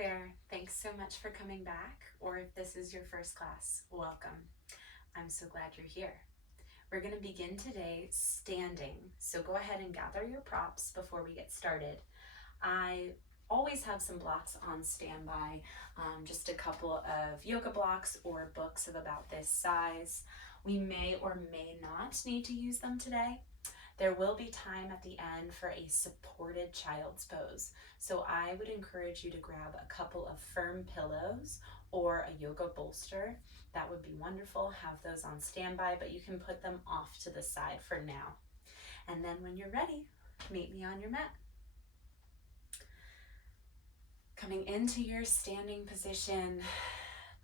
there, thanks so much for coming back, or if this is your first class, welcome. I'm so glad you're here. We're going to begin today standing, so go ahead and gather your props before we get started. I always have some blocks on standby, just a couple of yoga blocks or books of about this size. We may or may not need to use them today. There will be time at the end for a supported child's pose. So I would encourage you to grab a couple of firm pillows or a yoga bolster. That would be wonderful. Have those on standby, but you can put them off to the side for now. And then when you're ready, meet me on your mat. Coming into your standing position,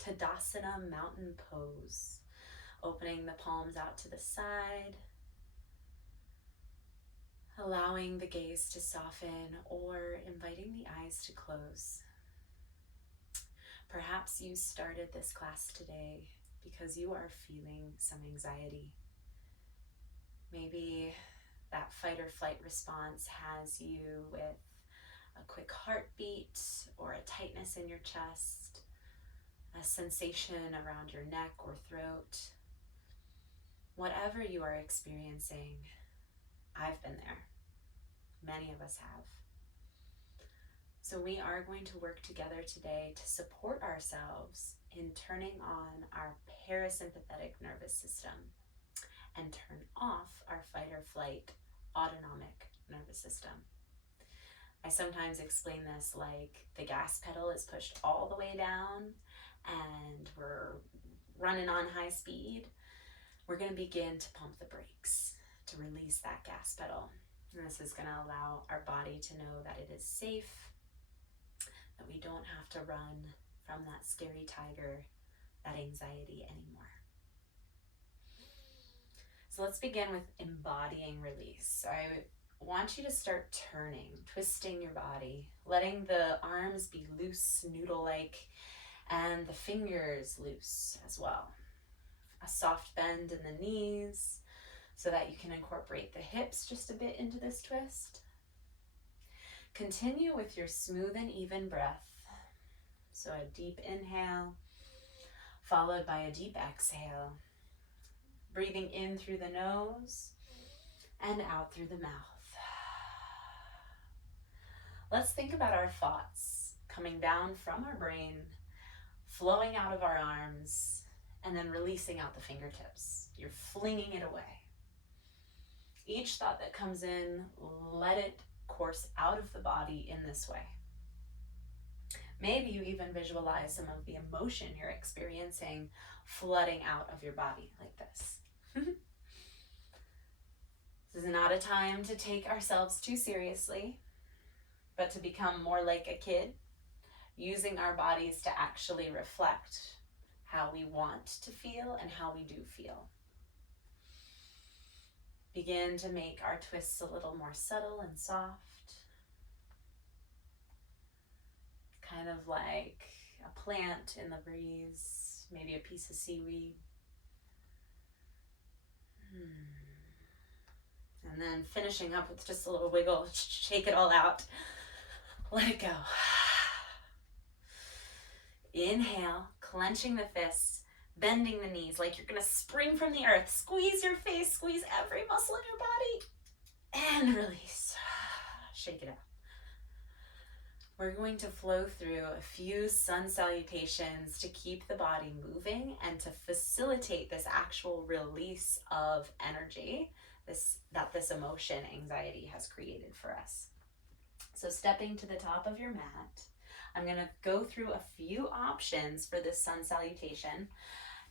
Tadasana mountain pose. Opening the palms out to the side. Allowing the gaze to soften or inviting the eyes to close. Perhaps you started this class today because you are feeling some anxiety. Maybe that fight or flight response has you with a quick heartbeat or a tightness in your chest, a sensation around your neck or throat. Whatever you are experiencing, I've been there. Many of us have. So we are going to work together today to support ourselves in turning on our parasympathetic nervous system and turn off our fight or flight autonomic nervous system. I sometimes explain this like the gas pedal is pushed all the way down and we're running on high speed. We're going to begin to pump the brakes to release that gas pedal. And this is going to allow our body to know that it is safe, that we don't have to run from that scary tiger, that anxiety anymore. So let's begin with embodying release. So I want you to start turning, twisting your body, letting the arms be loose, noodle-like, and the fingers loose as well. A soft bend in the knees, so that you can incorporate the hips just a bit into this twist. Continue with your smooth and even breath. So a deep inhale, followed by a deep exhale. Breathing in through the nose and out through the mouth. Let's think about our thoughts coming down from our brain, flowing out of our arms, and then releasing out the fingertips. You're flinging it away. Each thought that comes in, let it course out of the body in this way. Maybe you even visualize some of the emotion you're experiencing flooding out of your body like this. This is not a time to take ourselves too seriously, but to become more like a kid, using our bodies to actually reflect how we want to feel and how we do feel. Begin to make our twists a little more subtle and soft. Kind of like a plant in the breeze, maybe a piece of seaweed. And then finishing up with just a little wiggle, shake it all out. Let it go. Inhale, clenching the fists, bending the knees like you're gonna spring from the earth. Squeeze your face, squeeze every muscle in your body, and release. Shake it out. We're going to flow through a few sun salutations to keep the body moving and to facilitate this actual release of energy that this emotion, anxiety, has created for us. So stepping to the top of your mat, I'm going to go through a few options for this sun salutation.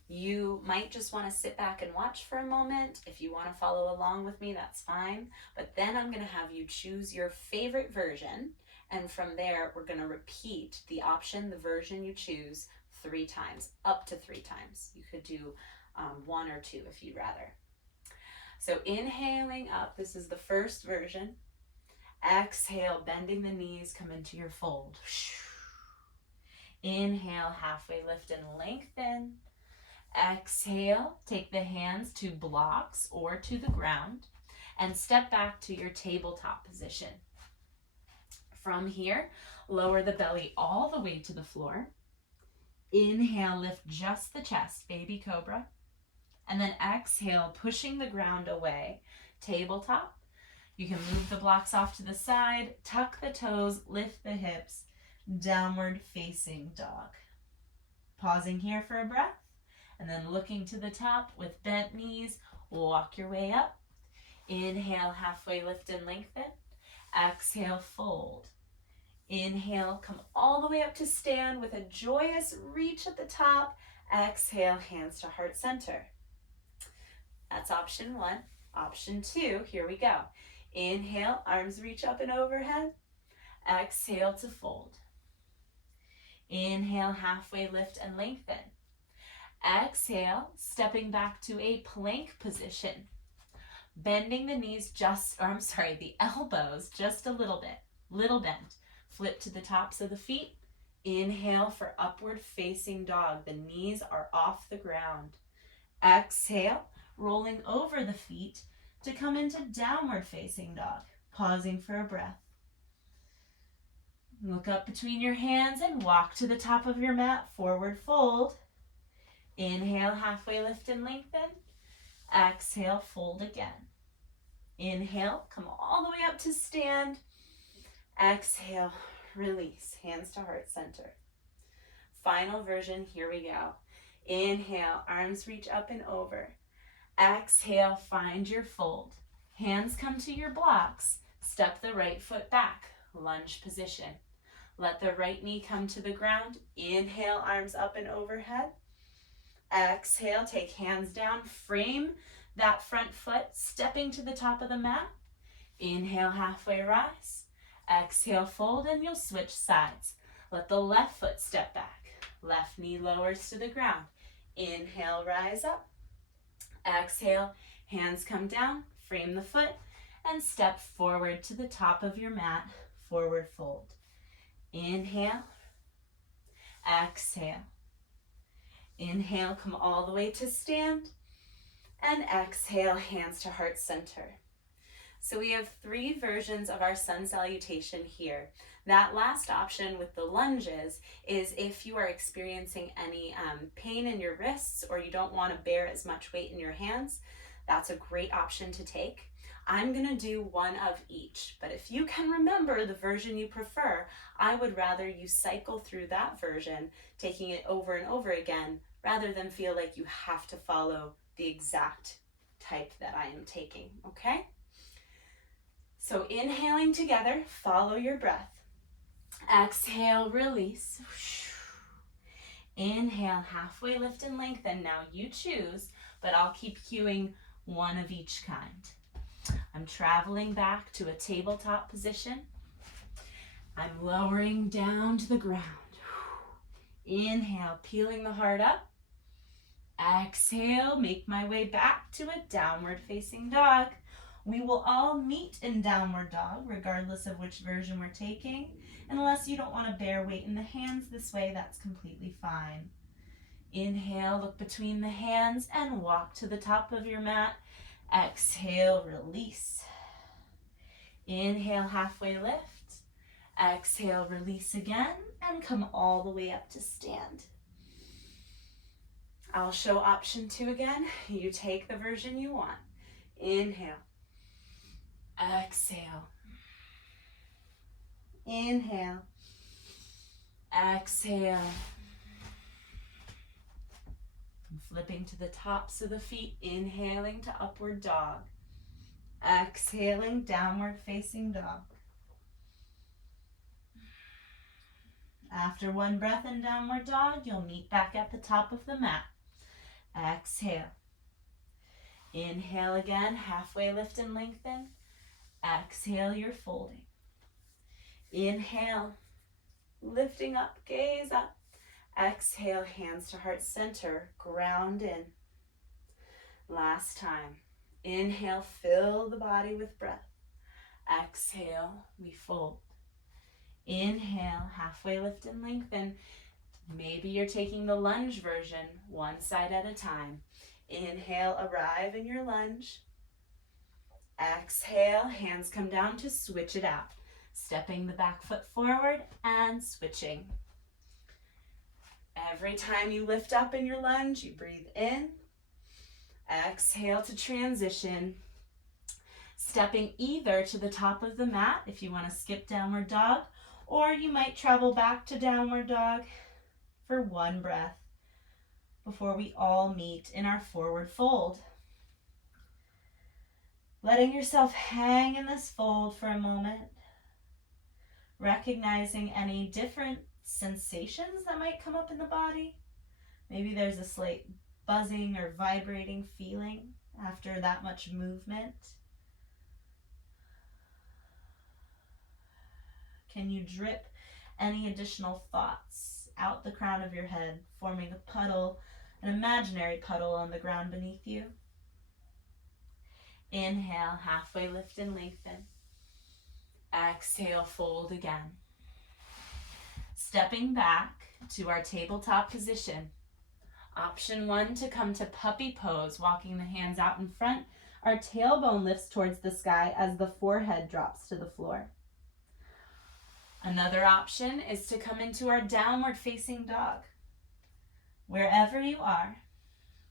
You might just want to sit back and watch for a moment. If you want to follow along with me, that's fine. But then I'm going to have you choose your favorite version. And from there, we're going to repeat the option, the version you choose, 3 times, up to 3 times. You could do 1 or 2 if you'd rather. So inhaling up, this is the first version. Exhale, bending the knees, come into your fold. Inhale, halfway lift and lengthen. Exhale, take the hands to blocks or to the ground and step back to your tabletop position. From here, lower the belly all the way to the floor. Inhale, lift just the chest, baby cobra. And then exhale, pushing the ground away, tabletop. You can move the blocks off to the side, tuck the toes, lift the hips, downward facing dog. Pausing here for a breath, and then looking to the top with bent knees, walk your way up. Inhale, halfway lift and lengthen. Exhale, fold. Inhale, come all the way up to stand with a joyous reach at the top. Exhale, hands to heart center. That's option one. Option two, here we go. Inhale, arms reach up and overhead. Exhale to fold. Inhale, halfway lift and lengthen. Exhale, stepping back to a plank position. Bending the knees the elbows just a little bit. Little bend. Flip to the tops of the feet. Inhale for upward facing dog. The knees are off the ground. Exhale, rolling over the feet to come into downward facing dog. Pausing for a breath. Look up between your hands and walk to the top of your mat, forward fold. Inhale, halfway lift and lengthen. Exhale, fold again. Inhale, come all the way up to stand. Exhale, release, hands to heart center. Final version, here we go. Inhale, arms reach up and over. Exhale, find your fold. Hands come to your blocks. Step the right foot back, lunge position. Let the right knee come to the ground. Inhale, arms up and overhead. Exhale, take hands down, frame that front foot, stepping to the top of the mat. Inhale, halfway rise. Exhale, fold, and you'll switch sides. Let the left foot step back. Left knee lowers to the ground. Inhale, rise up. Exhale, hands come down, frame the foot, and step forward to the top of your mat, forward fold. Inhale, exhale. Inhale, come all the way to stand, and exhale, hands to heart center. So we have 3 versions of our sun salutation here. That last option with the lunges is if you are experiencing any pain in your wrists or you don't want to bear as much weight in your hands, that's a great option to take. I'm going to do one of each, but if you can remember the version you prefer, I would rather you cycle through that version, taking it over and over again, rather than feel like you have to follow the exact type that I am taking, okay? So inhaling together, follow your breath. Exhale, release. Inhale, halfway lift and lengthen. Now you choose, but I'll keep cueing one of each kind. I'm traveling back to a tabletop position. I'm lowering down to the ground. Inhale, peeling the heart up. Exhale, make my way back to a downward facing dog. We will all meet in downward dog, regardless of which version we're taking. Unless you don't want to bear weight in the hands this way, that's completely fine. Inhale, look between the hands and walk to the top of your mat. Exhale, release. Inhale, halfway lift. Exhale, release again, and come all the way up to stand. I'll show option 2 again. You take the version you want. Inhale. Exhale. Inhale. Exhale. And flipping to the tops of the feet, inhaling to upward dog. Exhaling, downward facing dog. After one breath in downward dog, you'll meet back at the top of the mat. Exhale. Inhale again, halfway lift and lengthen. Exhale, you're folding. Inhale, lifting up, gaze up. Exhale, hands to heart center, ground in. Last time. Inhale, fill the body with breath. Exhale, we fold. Inhale, halfway lift and lengthen. Maybe you're taking the lunge version, one side at a time. Inhale, arrive in your lunge. Exhale, hands come down to switch it out. Stepping the back foot forward and switching. Every time you lift up in your lunge, you breathe in. Exhale to transition. Stepping either to the top of the mat if you want to skip downward dog, or you might travel back to downward dog for one breath before we all meet in our forward fold. Letting yourself hang in this fold for a moment, recognizing any different sensations that might come up in the body. Maybe there's a slight buzzing or vibrating feeling after that much movement. Can you drip any additional thoughts out the crown of your head, forming a puddle, an imaginary puddle on the ground beneath you? Inhale, halfway lift and lengthen. Exhale, fold again. Stepping back to our tabletop position. Option 1 to come to puppy pose, walking the hands out in front. Our tailbone lifts towards the sky as the forehead drops to the floor. Another option is to come into our downward facing dog. Wherever you are,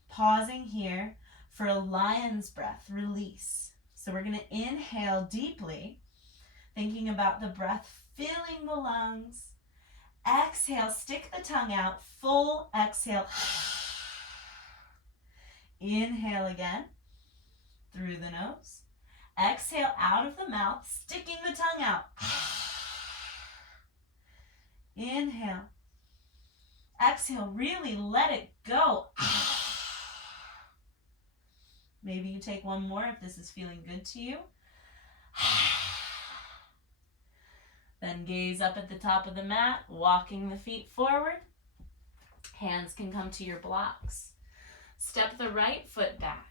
pausing here for a lion's breath, release. So we're going to inhale deeply, thinking about the breath filling the lungs. Exhale, stick the tongue out, full exhale. Inhale again through the nose. Exhale out of the mouth, sticking the tongue out. Inhale. Exhale, really let it go. Maybe you take one more if this is feeling good to you. Then gaze up at the top of the mat, walking the feet forward. Hands can come to your blocks. Step the right foot back.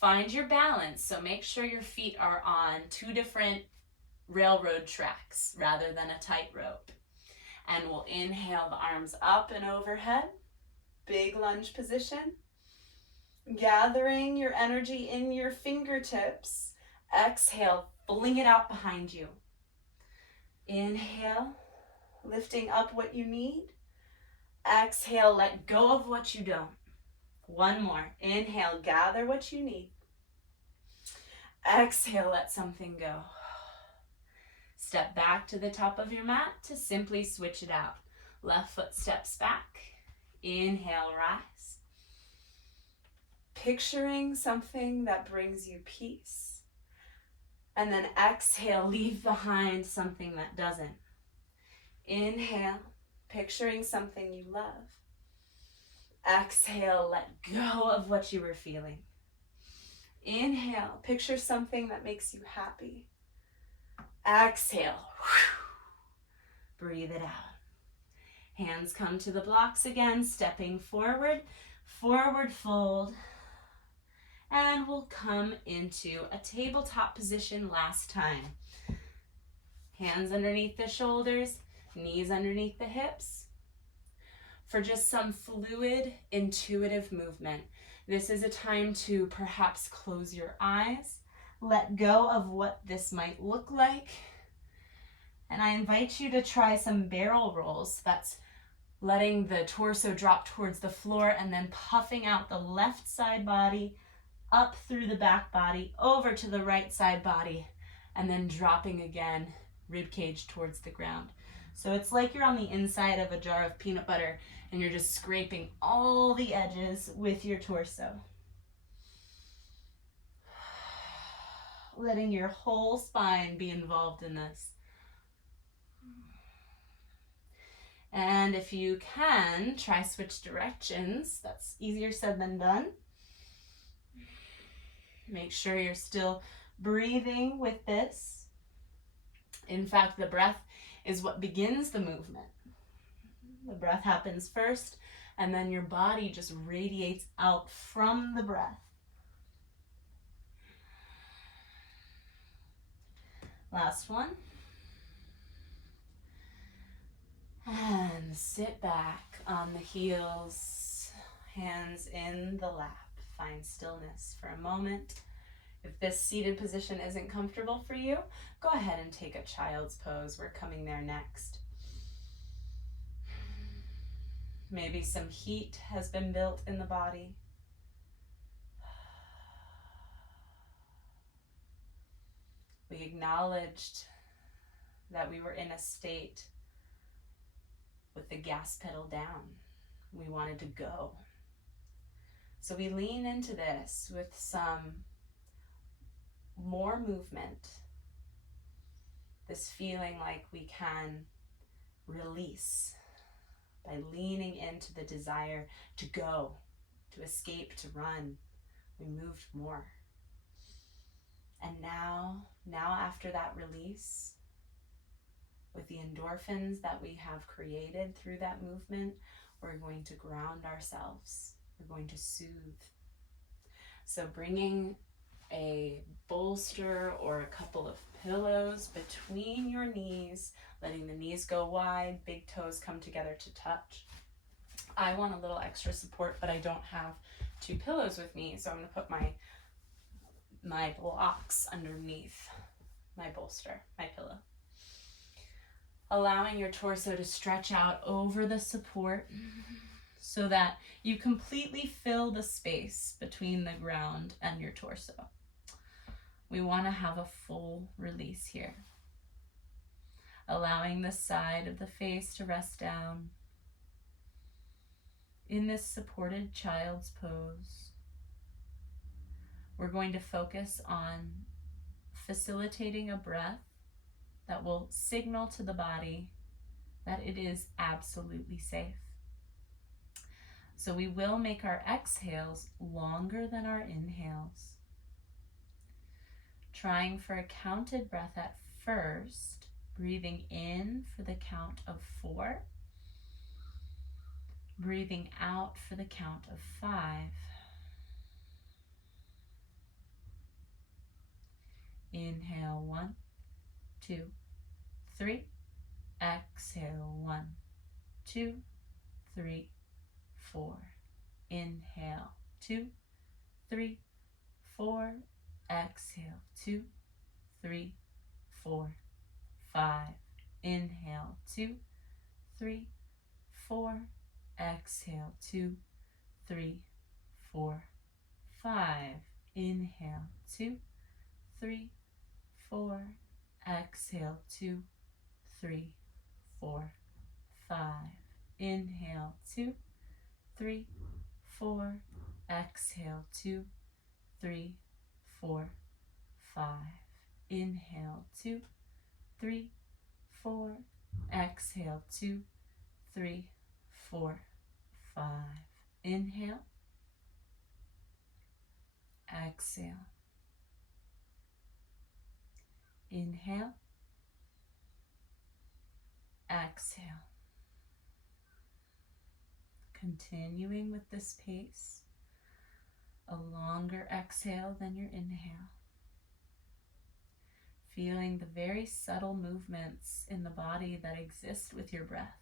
Find your balance, so make sure your feet are on 2 different railroad tracks rather than a tightrope. And we'll inhale the arms up and overhead. Big lunge position. Gathering your energy in your fingertips. Exhale, fling it out behind you. Inhale, lifting up what you need. Exhale, let go of what you don't. One more. Inhale, gather what you need. Exhale, let something go. Step back to the top of your mat to simply switch it out. Left foot steps back. Inhale, rise. Picturing something that brings you peace. And then exhale, leave behind something that doesn't. Inhale, picturing something you love. Exhale, let go of what you were feeling. Inhale, picture something that makes you happy. Exhale, breathe it out. Hands come to the blocks again, stepping forward, forward fold. And we'll come into a tabletop position last time. Hands underneath the shoulders, knees underneath the hips. For just some fluid, intuitive movement. This is a time to perhaps close your eyes, let go of what this might look like. And I invite you to try some barrel rolls. That's letting the torso drop towards the floor and then puffing out the left side body, up through the back body, over to the right side body, and then dropping again, rib cage towards the ground. So it's like you're on the inside of a jar of peanut butter and you're just scraping all the edges with your torso. Letting your whole spine be involved in this. And if you can, try switch directions. That's easier said than done. Make sure you're still breathing with this. In fact, the breath is what begins the movement. The breath happens first, and then your body just radiates out from the breath. Last one. And sit back on the heels, hands in the lap. Find stillness for a moment. If this seated position isn't comfortable for you, go ahead and take a child's pose. We're coming there next. Maybe some heat has been built in the body. We acknowledged that we were in a state with the gas pedal down. We wanted to go. So we lean into this with some more movement. This feeling like we can release by leaning into the desire to go, to escape, to run. We moved more. And now after that release, with the endorphins that we have created through that movement, we're going to ground ourselves. We're going to soothe. So bringing a bolster or a couple of pillows between your knees, letting the knees go wide, big toes come together to touch. I want a little extra support, but I don't have two pillows with me, so I'm going to put my blocks underneath my bolster, my pillow. Allowing your torso to stretch out over the support so that you completely fill the space between the ground and your torso. We want to have a full release here. Allowing the side of the face to rest down. In this supported child's pose, we're going to focus on facilitating a breath that will signal to the body that it is absolutely safe. So we will make our exhales longer than our inhales. Trying for a counted breath at first, breathing in for the count of 4, breathing out for the count of 5. Inhale 1, 2, 3. Exhale 1, 2, 3, 4. Inhale 2, 3, 4. Exhale 2, 3, 4, 5. Inhale 2, 3, 4. Exhale 2, 3, 4, 5. Inhale 2, 3, 4. Exhale 2, 3, 4, 5. Inhale 2, 3, 4. Exhale 2, 3, 4, 5. Inhale 2, 3, 4. Exhale 2, 3, 4, 5. Inhale. Exhale. Inhale. Exhale. Continuing with this pace, a longer exhale than your inhale. Feeling the very subtle movements in the body that exist with your breath.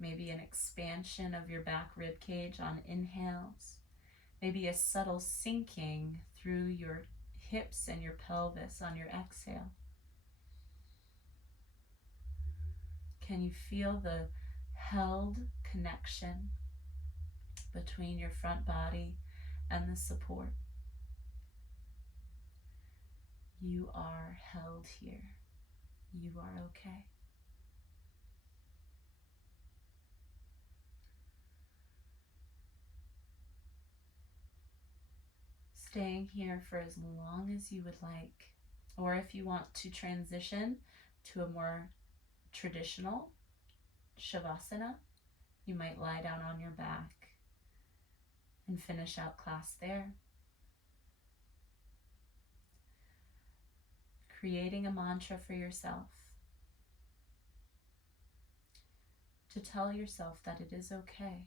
Maybe an expansion of your back rib cage on inhales. Maybe a subtle sinking through your hips and your pelvis on your exhale. Can you feel the held connection between your front body and the support? You are held here. You are okay. Staying here for as long as you would like, or if you want to transition to a more traditional Shavasana, you might lie down on your back and finish out class there. Creating a mantra for yourself to tell yourself that it is okay.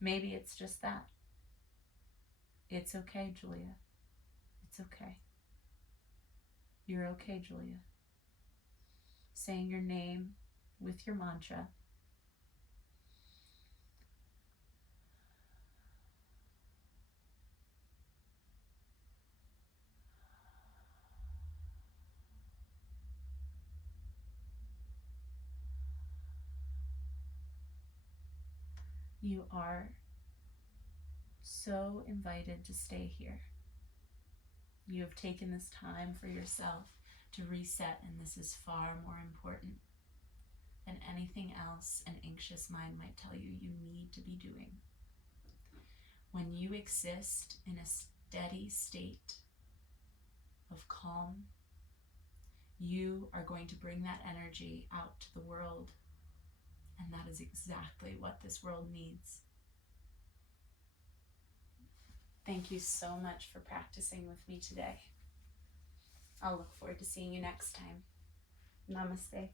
Maybe it's just that. It's okay, Julia. It's okay. You're okay, Julia. Saying your name with your mantra. You are so invited to stay here. You have taken this time for yourself to reset, and this is far more important than anything else an anxious mind might tell you you need to be doing. When you exist in a steady state of calm, you are going to bring that energy out to the world, and that is exactly what this world needs. Thank you so much for practicing with me today. I'll look forward to seeing you next time. Namaste.